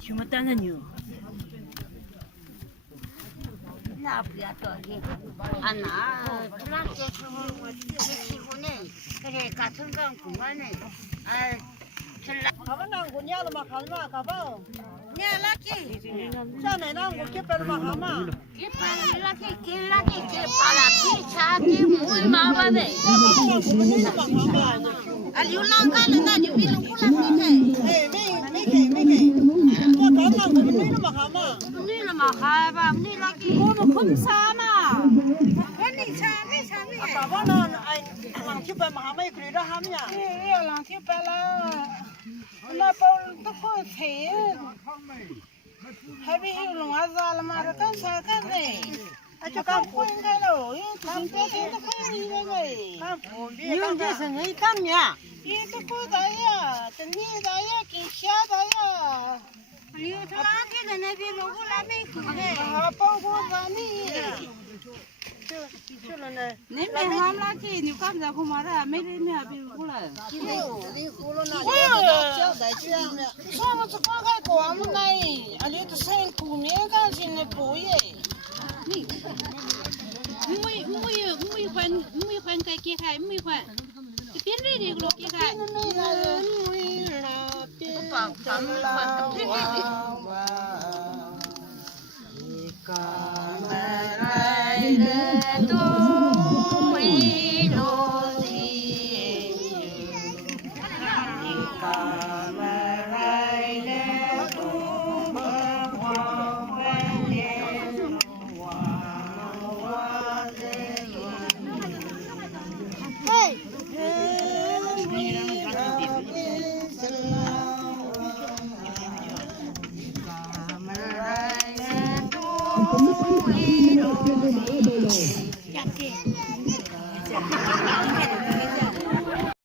주무다는요. 나 아프야 저기 안나 그렇게 치고네 그래 같은 건 그만해 아 절라 가만한 거냐도 막 가마 가봐. 네 라키 자네 난 그렇게 빼도 막 가마. 이빨 라키 빨라키 차기 물 마바네 알리 올라가는 나 유비는 콜라티네 에이 메이. 뭐 가만 거기는 막 가마. 니는 막 가봐 니 라키 그거는 검사마. 언니 차미 가봐는 아이 그렇게 빼 막 가마 그래라 하면. 윤재선 이 탐냐? 유트라키는 내비 로굴라미 그래 내매 함라키 뉴감자 고마라 메리미 아비고라. muy khoan cái kia khai muy khoan cái biến đi đi luôn kia khai Hãy subscribe cho kênh Ghiền Mì Gõ để không bỏ lỡ